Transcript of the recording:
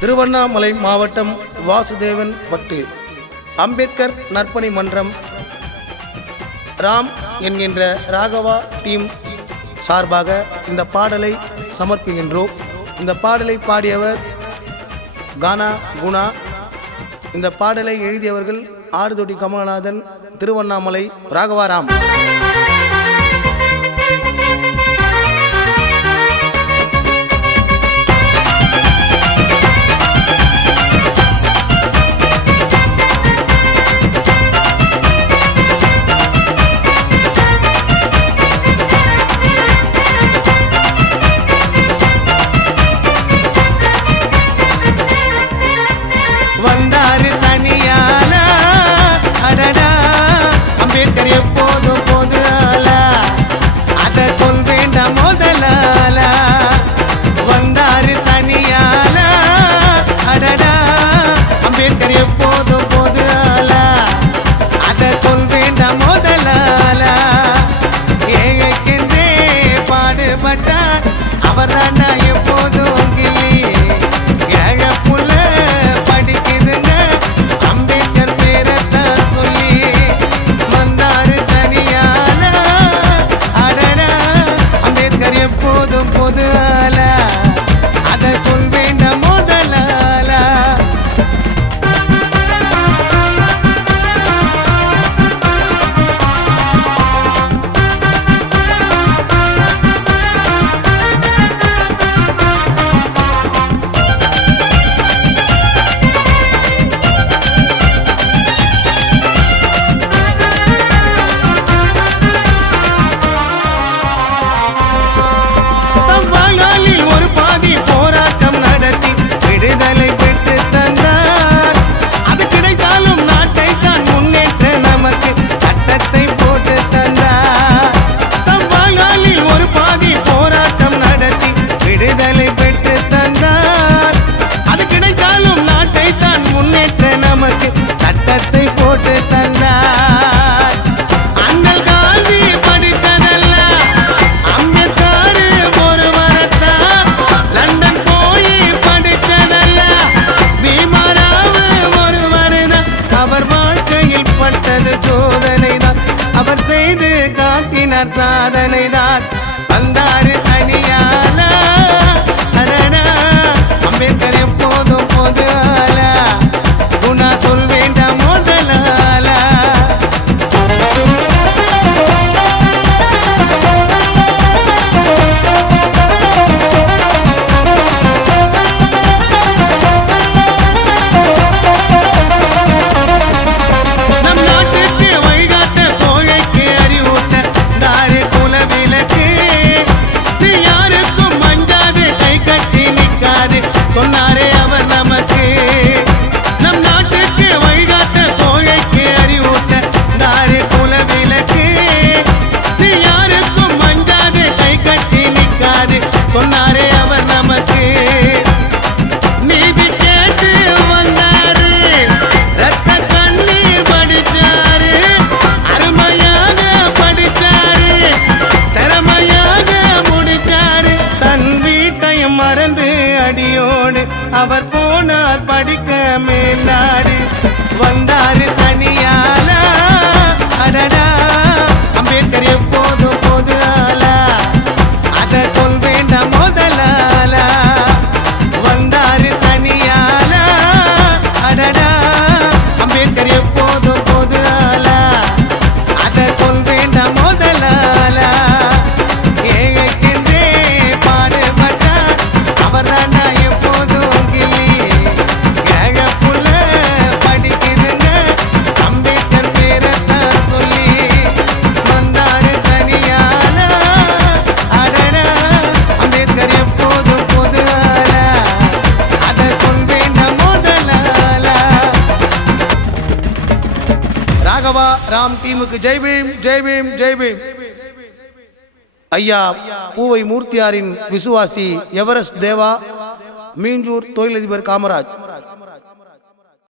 திருவண்ணாமலை மாவட்டம் வாசுதேவன் பட்டு அம்பேத்கர் நற்பணி மன்றம் ராம் என்கின்ற ராகவா டீம் சார்பாக இந்த பாடலை சமர்ப்பிக்கின்றோம். இந்த பாடலை பாடியவர் கானா குணா. இந்த பாடலை எழுதியவர்கள் ஆடுதொடி கமலநாதன், திருவண்ணாமலை ராகவா ராம். வந்தாரு தனியால அடடா அம்பேத்கர் எப்போதும் பொது ஆளா, அத சொல் வேண்டாம் முதலால. வந்தாரு தனியால அடடா அம்பேத்கர் எப்போதும் பொது ஆளா, அத சொல் வேண்டாம் முதலால. ஏழைக்கென்றே பாடுபட்டார் அவர் தாண்டா எப்போதும் கிளி. ஏழை புள்ள படிக்குதுங்க அம்பேத்கர் பேரத்தான் சொல்லி. வந்தாரு தனியால அடடா அம்பேத்கர் எப்போதும் பொது ஆளா, அத சொல் வேண்டாம் முதலால. ஒரு பாதி போராட்டம் நடத்தி விடுதலை பெற்று தந்தார். அது கிடைத்தாலும் நாட்டை தான் முன்னேற்ற நமக்கு சட்டத்தை போட்டு தந்தார். தம் வாழ்நாளில் ஒரு பாதி போராட்டம் நடத்தி விடுதலை பெற்று தந்தார். அது கிடைத்தாலும் நாட்டை தான் முன்னேற்ற நமக்கு சட்டத்தை போட்டு தந்தார். அண்ணல் காந்தி படித்ததல்ல அம்பேத்கர் ஒரு மரத்தா, லண்டன் போய் படித்ததல்ல பீமராவ் ஒரு மருதான். அவர் வாழ்க்கையில் பட்டது சோதனைதான், அவர் செய்து காட்டினார் சாதனைதான். வந்தாரு தனியால அடடா அம்பேத்கர் எப்போதும் பொது ஆளா, குணா சொல் வேண்டாம் முதலால. நம் நாட்டுக்கு வழிகாட்ட கோழைக்கு அறிவூட்ட தாரு குல விளக்கு. நீ யாருக்கும் மஞ்சாது கை கட்டி நிற்காது சொன்னாரே அவர் நமக்கு. நம் நாட்டுக்கு வழிகாட்ட கோழைக்கு அறிவூட்ட தாரு குல விளக்கு. நீ யாருக்கும் மஞ்சாது கை கட்டி நிற்காது சொன்னாரே அவர் நமக்கு. நீதி கேட்டு வந்தாரு, ரத்த கண்ணீர் படிச்சாரு, அருமையாக படிச்சாரு, திறமையாக முடிச்சாரு. தன் வீட்டையும் மறந்து அடியோடு அவர் போனார் படிக்க மேல்நாடு. வந்தாரு தனியால அடடா அம்பேத்கர் எப்போதும் பொது ஆளா, அத சொல் வேண்டாம் முதலால. வந்தாரு தனியால அடடா அம்பேத்கர் எப்போதும் பொது ஆளா, அத சொல் வேண்டாம் முதலால. ஏழைக்கென்றே பாடுபட்டார் அவர் தாண்டா எப்போதும் கிளி. ஏழை புள்ள படிக்குதுங்க அம்பேத்கர் பேரத்தான் சொல்லி. வந்தாரு தனியால அடடா அம்பேத்கர் எப்போதும் பொது ஆளா, அத சொல் வேண்டாம் முதலால. ராகவா ராம் டீமுக்கு ஜெய் பீம், ஜெய் பீம், ஜெய் பீம். ஐயா பூவை மூர்த்தியாரின் விசுவாசி எவரெஸ்ட் தேவா, மீஞ்சூர் தொழிலதிபர் காமராஜ்.